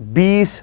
28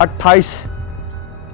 28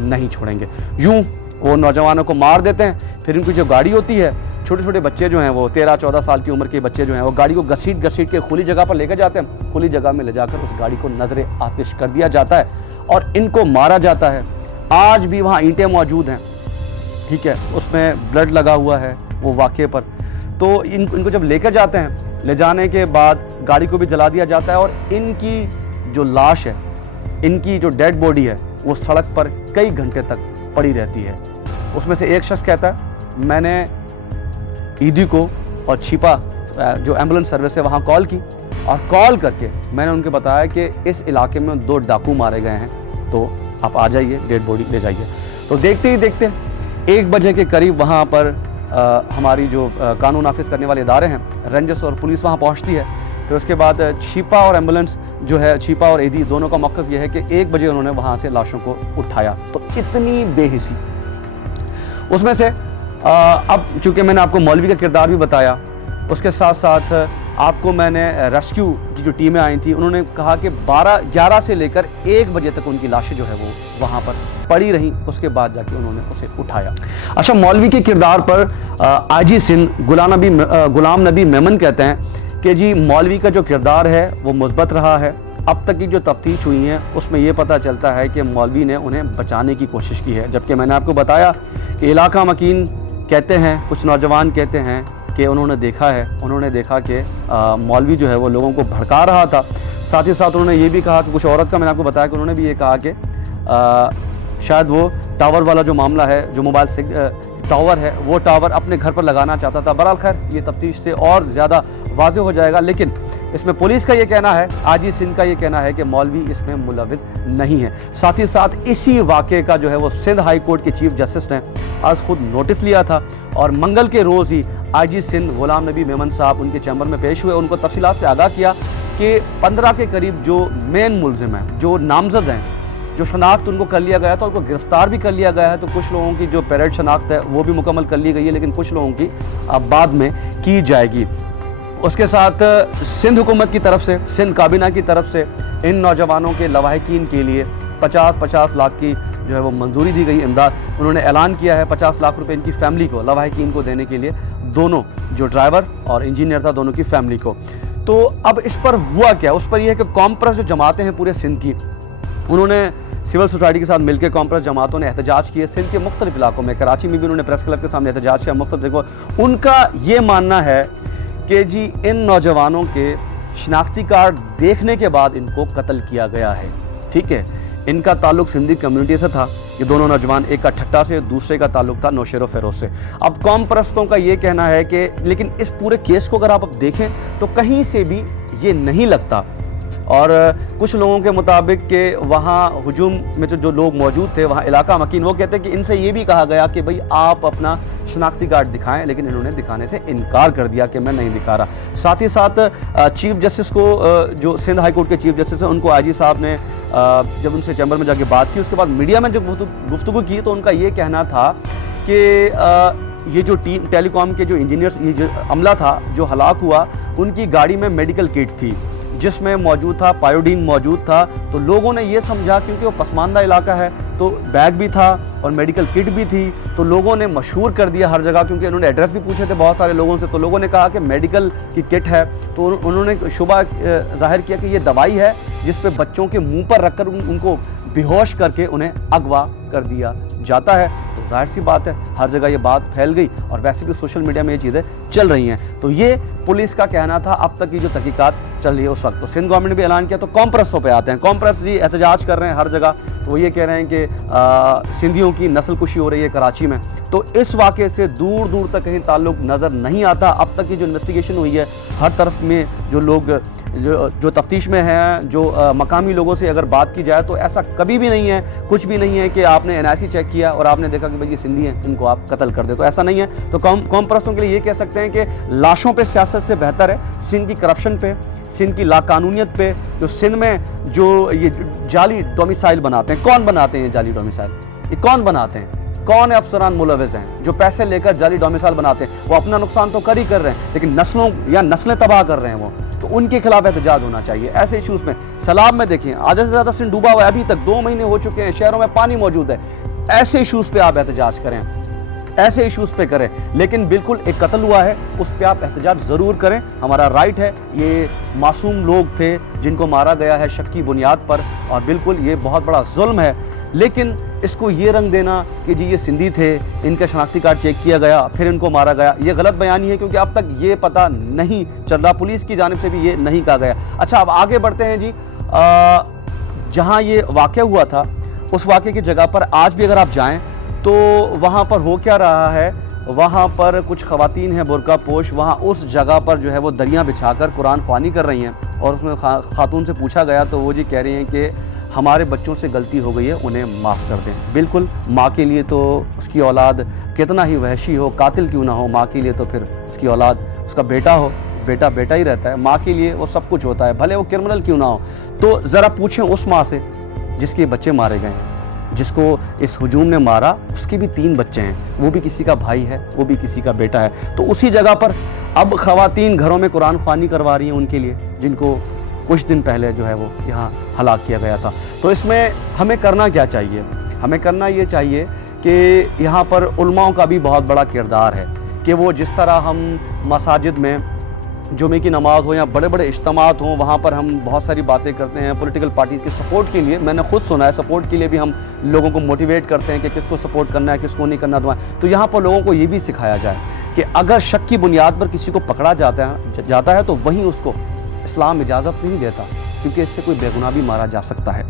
نہیں چھوڑیں گے. یوں وہ نوجوانوں کو مار دیتے ہیں, پھر ان کی جو گاڑی ہوتی ہے, چھوٹے چھوٹے بچے جو ہیں وہ 13-14 سال کی عمر کے بچے جو ہیں وہ گاڑی کو گھسیٹ کے کھلی جگہ پر لے کے جاتے ہیں, کھلی جگہ میں لے جا کر اس گاڑی کو نظر آتش کر دیا جاتا ہے اور ان کو مارا جاتا ہے. آج بھی وہاں اینٹیں موجود ہیں, ٹھیک ہے, اس میں بلڈ لگا ہوا ہے وہ واقعے پر. تو ان کو جب لے کر جاتے ہیں, لے جانے کے بعد گاڑی کو بھی جلا دیا جاتا ہے اور ان کی جو لاش ہے, ان کی جو ڈیڈ باڈی ہے وہ سڑک پر کئی گھنٹے تک پڑی رہتی ہے. اس میں سے ایک شخص کہتا ہے میں نے ایدھی کو اور چھپا جو ایمبولنس سروس ہے وہاں کال کی, اور کال کر کے میں نے ان کو بتایا کہ اس علاقے میں 2 ڈاکو مارے گئے ہیں, تو آپ آ جائیے, ڈیڈ باڈی لے جائیے. تو دیکھتے ہی دیکھتے 1 بجے کے قریب وہاں پر ہماری جو قانون نافذ کرنے والے ادارے ہیں, رینجرز اور پولیس وہاں پہنچتی ہے. پھر اس کے بعد چھپا اور ایمبولنس جو ہے, چھپا اور ایدھی دونوں کا موقف یہ ہے کہ 1 بجے انہوں نے وہاں سے لاشوں کو اٹھایا. تو اتنی بے حسی. اس میں سے اب چونکہ میں نے آپ کو مولوی کا کردار بھی بتایا, اس کے ساتھ ساتھ آپ کو میں نے ریسکیو کی جو ٹیمیں آئی تھیں انہوں نے کہا کہ 11 سے لے کر 1 بجے تک ان کی لاشیں جو ہے وہ وہاں پر پڑی رہیں, اس کے بعد جا کے انہوں نے اسے اٹھایا. اچھا, مولوی کے کردار پر آئی جی سندھ غلام نبی میمن کہتے ہیں کہ جی مولوی کا جو کردار ہے وہ مثبت رہا ہے. اب تک کی جو تفتیش ہوئی ہیں اس میں یہ پتہ چلتا ہے کہ مولوی نے انہیں بچانے کی کوشش کی ہے, جبکہ میں نے آپ کو بتایا کہ علاقہ مکین کہتے ہیں, کچھ نوجوان کہتے ہیں کہ انہوں نے دیکھا کہ مولوی جو ہے وہ لوگوں کو بھڑکا رہا تھا. ساتھ ہی ساتھ انہوں نے یہ بھی کہا کہ کچھ عورت کا میں نے آپ کو بتایا کہ انہوں نے بھی یہ کہا کہ شاید وہ ٹاور والا جو معاملہ ہے, جو موبائل ٹاور ہے, وہ ٹاور اپنے گھر پر لگانا چاہتا تھا. بہرحال خیر یہ تفتیش سے اور زیادہ واضح ہو جائے گا, لیکن اس میں پولیس کا یہ کہنا ہے, آجی سندھ کا یہ کہنا ہے کہ مولوی اس میں ملوث نہیں ہے. ساتھ ہی ساتھ اسی واقعے کا جو ہے وہ سندھ ہائی کورٹ کے چیف جسٹس نے آج خود نوٹس لیا تھا, اور منگل کے روز ہی آئی جی سندھ غلام نبی میمن صاحب ان کے چیمبر میں پیش ہوئے. ان کو تفصیلات سے آگاہ کیا کہ 15 کے قریب جو مین ملزم ہیں, جو نامزد ہیں, جو شناخت ان کو کر لیا گیا تھا, ان کو گرفتار بھی کر لیا گیا ہے. تو کچھ لوگوں کی جو پیریڈ شناخت ہے وہ بھی مکمل کر لی گئی ہے, لیکن کچھ لوگوں کی بعد میں کی جائے گی. اس کے ساتھ سندھ حکومت کی طرف سے, سندھ کابینہ کی طرف سے ان نوجوانوں کے لواحقین کے لیے 50 لاکھ کی جو ہے وہ منظوری دی گئی, امداد. انہوں نے اعلان کیا ہے 50 لاکھ روپے ان کی فیملی کو, لواحقین کو دینے کے لیے, دونوں جو ڈرائیور اور انجینئر تھا دونوں کی فیملی کو. تو اب اس پر ہوا کیا؟ اس پر یہ ہے کہ کامپرس جو جماعتیں ہیں پورے سندھ کی, انہوں نے سول سوسائٹی کے ساتھ مل کے کامپرس جماعتوں نے احتجاج کیے سندھ کے مختلف علاقوں میں. کراچی میں بھی انہوں نے پریس کلب کے سامنے احتجاج کیا مختلف جگہوں. ان کا یہ ماننا ہے کہ جی ان نوجوانوں کے شناختی کارڈ دیکھنے کے بعد ان کو قتل کیا گیا ہے. ٹھیک ہے, ان کا تعلق سندھی کمیونٹی سے تھا. یہ دونوں نوجوان, ایک کا ٹھٹا سے, دوسرے کا تعلق تھا نوشیر و فیروز سے. اب قوم پرستوں کا یہ کہنا ہے کہ لیکن اس پورے کیس کو اگر آپ اب دیکھیں تو کہیں سے بھی یہ نہیں لگتا. اور کچھ لوگوں کے مطابق کہ وہاں ہجوم میں جو لوگ موجود تھے وہاں علاقہ مکین, وہ کہتے ہیں کہ ان سے یہ بھی کہا گیا کہ بھئی آپ اپنا شناختی کارڈ دکھائیں, لیکن انہوں نے دکھانے سے انکار کر دیا کہ میں نہیں دکھا رہا. ساتھ ہی ساتھ چیف جسٹس کو, جو سندھ ہائی کورٹ کے چیف جسٹس ہیں, ان کو آئی جی صاحب نے جب ان سے چیمبر میں جا کے بات کی, اس کے بعد میڈیا میں جب گفتگو کی تو ان کا یہ کہنا تھا کہ یہ جو ٹیلی کام کے جو انجینئرز, یہ جو عملہ تھا جو ہلاک ہوا, ان کی گاڑی میں میڈیکل کٹ تھی جس میں موجود تھا پائیوڈین موجود تھا. تو لوگوں نے یہ سمجھا کیونکہ وہ پسماندہ علاقہ ہے تو بیگ بھی تھا اور میڈیکل کٹ بھی تھی, تو لوگوں نے مشہور کر دیا ہر جگہ, کیونکہ انہوں نے ایڈریس بھی پوچھے تھے بہت سارے لوگوں سے. تو لوگوں نے کہا کہ میڈیکل کی کٹ ہے, تو انہوں نے شبہ ظاہر کیا کہ یہ دوائی ہے جس پہ بچوں کے منہ پر رکھ کر ان کو بے ہوش کر کے انہیں اغوا کر دیا جاتا ہے. تو ظاہر سی بات ہے ہر جگہ یہ بات پھیل گئی, اور ویسے بھی سوشل میڈیا میں یہ چیزیں چل رہی ہیں. تو یہ پولیس کا کہنا تھا اب تک کی جو تحقیقات چل رہی ہے اس وقت. تو سندھ گورنمنٹ نے بھی اعلان کیا. تو کامپرسوں پہ آتے ہیں. کامپرس جی احتجاج کر رہے ہیں ہر جگہ, تو وہ یہ کہہ رہے ہیں کہ سندھیوں کی نسل کشی ہو رہی ہے کراچی میں. تو اس واقعے سے دور دور تک کہیں تعلق نظر نہیں آتا. اب تک کی جو انویسٹیگیشن ہوئی ہے ہر طرف میں جو لوگ جو تفتیش میں ہیں, جو مقامی لوگوں سے اگر بات کی جائے تو ایسا کبھی بھی نہیں ہے, کچھ بھی نہیں ہے کہ آپ نے NIC چیک کیا اور آپ نے دیکھا کہ بھئی یہ سندھی ہیں, ان کو آپ قتل کر دیں. تو ایسا نہیں ہے. تو قوم پرستوں کے لیے یہ کہہ سکتے ہیں کہ لاشوں پہ سیاست سے بہتر ہے سندھ کی کرپشن پہ, سندھ کی لاقانونیت پہ, جو سندھ میں جو یہ جعلی ڈومیسائل بناتے ہیں. کون بناتے ہیں یہ جعلی ڈومیسائل؟ یہ کون بناتے ہیں؟ کون افسران ملوث ہیں جو پیسے لے کر جعلی ڈومیسائل بناتے ہیں؟ وہ اپنا نقصان تو کر ہی کر رہے ہیں, لیکن نسلیں تباہ کر رہے ہیں وہ. تو ان کے خلاف احتجاج ہونا چاہیے ایسے ایشوز میں. سیلاب میں دیکھیں آدھے سے زیادہ سندھ ڈوبا ہوا ہے, ابھی تک 2 مہینے ہو چکے ہیں, شہروں میں پانی موجود ہے. ایسے ایشوز پہ آپ احتجاج کریں, ایسے ایشوز پہ کریں, لیکن بالکل ایک قتل ہوا ہے اس پہ آپ احتجاج ضرور کریں, ہمارا رائٹ ہے. یہ معصوم لوگ تھے جن کو مارا گیا ہے شک کی بنیاد پر, اور بالکل یہ بہت بڑا ظلم ہے. لیکن اس کو یہ رنگ دینا کہ جی یہ سندھی تھے, ان کا شناختی کارڈ چیک کیا گیا پھر ان کو مارا گیا, یہ غلط بیانی ہے, کیونکہ اب تک یہ پتہ نہیں چل رہا, پولیس کی جانب سے بھی یہ نہیں کہا گیا. اچھا اب آگے بڑھتے ہیں جی. جہاں یہ واقعہ ہوا تھا اس واقعے کی جگہ پر آج بھی اگر آپ جائیں تو وہاں پر ہو کیا رہا ہے, وہاں پر کچھ خواتین ہیں برقع پوش, وہاں اس جگہ پر جو ہے وہ دریاں بچھا کر قرآن خوانی کر رہی ہیں. اور اس میں خاتون سے پوچھا گیا تو وہ جی کہہ رہی ہیں کہ ہمارے بچوں سے غلطی ہو گئی ہے, انہیں معاف کر دیں. بالکل ماں کے لیے تو اس کی اولاد کتنا ہی وحشی ہو, قاتل کیوں نہ ہو, ماں کے لیے تو پھر اس کی اولاد, اس کا بیٹا ہو, بیٹا بیٹا ہی رہتا ہے. ماں کے لیے وہ سب کچھ ہوتا ہے, بھلے وہ کرمنل کیوں نہ ہو. تو ذرا پوچھیں اس ماں سے جس کے بچے مارے گئے ہیں, جس کو اس ہجوم نے مارا, اس کے بھی 3 بچے ہیں, وہ بھی کسی کا بھائی ہے, وہ بھی کسی کا بیٹا ہے. تو اسی جگہ پر اب خواتین گھروں میں قرآن خوانی کروا رہی ہیں ان کے لیے, جن کو کچھ دن پہلے جو ہے وہ یہاں ہلاک کیا گیا تھا. تو اس میں ہمیں کرنا کیا چاہیے؟ ہمیں کرنا یہ چاہیے کہ یہاں پر علماء کا بھی بہت بڑا کردار ہے, کہ وہ جس طرح ہم مساجد میں جمعے کی نماز ہو یا بڑے بڑے اجتماعات ہوں, وہاں پر ہم بہت ساری باتیں کرتے ہیں پولیٹیکل پارٹیز کے سپورٹ کے لیے. میں نے خود سنا ہے, سپورٹ کے لیے بھی ہم لوگوں کو موٹیویٹ کرتے ہیں کہ کس کو سپورٹ کرنا ہے, کس کو نہیں کرنا. تو یہاں پر لوگوں کو یہ بھی سکھایا جائے کہ اگر شک کی بنیاد پر کسی کو پکڑا جاتا ہے تو وہیں اس کو اسلام اجازت نہیں دیتا, کیونکہ اس سے کوئی بے گناہ بھی مارا جا سکتا ہے.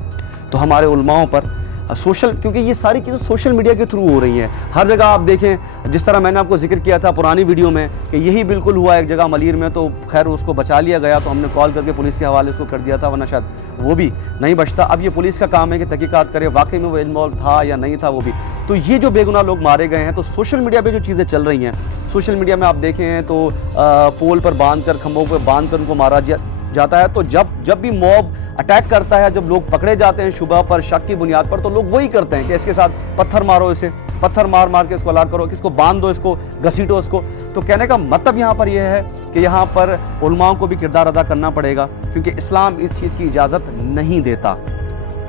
تو ہمارے علماؤں پر کیونکہ یہ ساری چیزیں سوشل میڈیا کے تھرو ہو رہی ہیں ہر جگہ. آپ دیکھیں جس طرح میں نے آپ کو ذکر کیا تھا پرانی ویڈیو میں کہ یہی بالکل ہوا ایک جگہ ملیر میں, تو خیر اس کو بچا لیا گیا, تو ہم نے کال کر کے پولیس کے حوالے اس کو کر دیا تھا, ورنہ شاید وہ بھی نہیں بچتا. اب یہ پولیس کا کام ہے کہ تحقیقات کرے واقعی میں وہ انوالو تھا یا نہیں تھا وہ بھی. تو یہ جو بے گناہ لوگ مارے گئے ہیں, تو سوشل میڈیا پہ جو چیزیں چل رہی ہیں, سوشل میڈیا میں آپ دیکھیں تو پول پر باندھ کر, کھمبوں پہ باندھ کر ان کو مارا جاتا ہے. تو جب بھی موب اٹیک کرتا ہے, جب لوگ پکڑے جاتے ہیں شبہ پر, شک کی بنیاد پر, تو لوگ وہی کرتے ہیں کہ اس کے ساتھ پتھر مارو, اسے پتھر مار کے اس کو ہلاک کرو, کس کو باندھ دو, اس کو گھسیٹو اس کو. تو کہنے کا مطلب یہاں پر یہ ہے کہ یہاں پر علماء کو بھی کردار ادا کرنا پڑے گا, کیونکہ اسلام اس چیز کی اجازت نہیں دیتا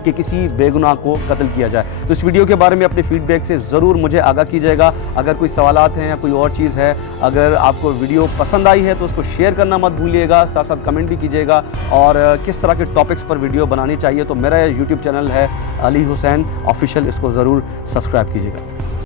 کہ کسی بے گناہ کو قتل کیا جائے. تو اس ویڈیو کے بارے میں اپنے فیڈ بیک سے ضرور مجھے آگاہ کیجیے گا. اگر کوئی سوالات ہیں یا کوئی اور چیز ہے, اگر آپ کو ویڈیو پسند آئی ہے تو اس کو شیئر کرنا مت بھولیے گا, ساتھ ساتھ کمنٹ بھی کیجیے گا. اور کس طرح کے ٹاپکس پر ویڈیو بنانی چاہیے, تو میرا یوٹیوب چینل ہے علی حسین آفیشیل, اس کو ضرور سبسکرائب کیجیے گا.